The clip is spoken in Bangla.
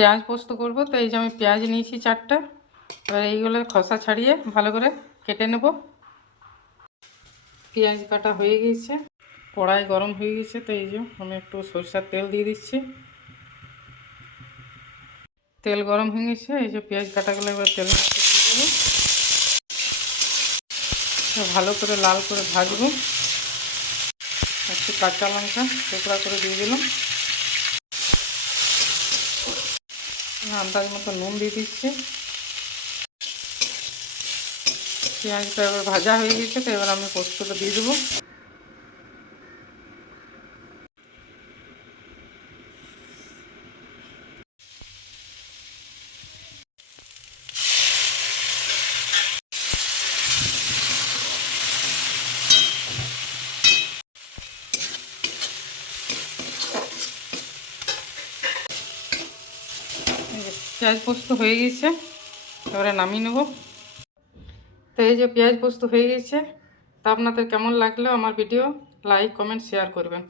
পেঁয়াজ পোস্ত করব, তো এই যে আমি পেঁয়াজ নিয়েছি 4টা। এবার এইগুলো খোসা ছাড়িয়ে ভালো করে কেটে নেব। পেঁয়াজ কাটা হয়ে গেছে, কড়াই গরম হয়ে গেছে, তো এই যে আমি একটু সরষের তেল দিয়ে দিচ্ছি। তেল গরম হয়ে গেছে, এই যে পেঁয়াজ কাটাগুলো এবার তেলের মধ্যে দিয়ে দেবো। ভালো করে লাল করে ভাজবো। একটু কাঁচা লঙ্কা টুকরা করে দিয়ে দিলাম। আন্দাজ মতো নুন দিয়ে দিচ্ছি। পেঁয়াজটা এবার ভাজা হয়ে গেছে, তো এবার আমি পোস্তটা দিয়ে দেবো। পেঁয়াজ পোস্ত হয়ে গেছে, এবারে নামিয়ে নেব। তো এই যে পেঁয়াজ পোস্ত হয়ে গেছে। তা আপনাদের কেমন লাগলো আমার ভিডিও, লাইক কমেন্ট শেয়ার করবেন।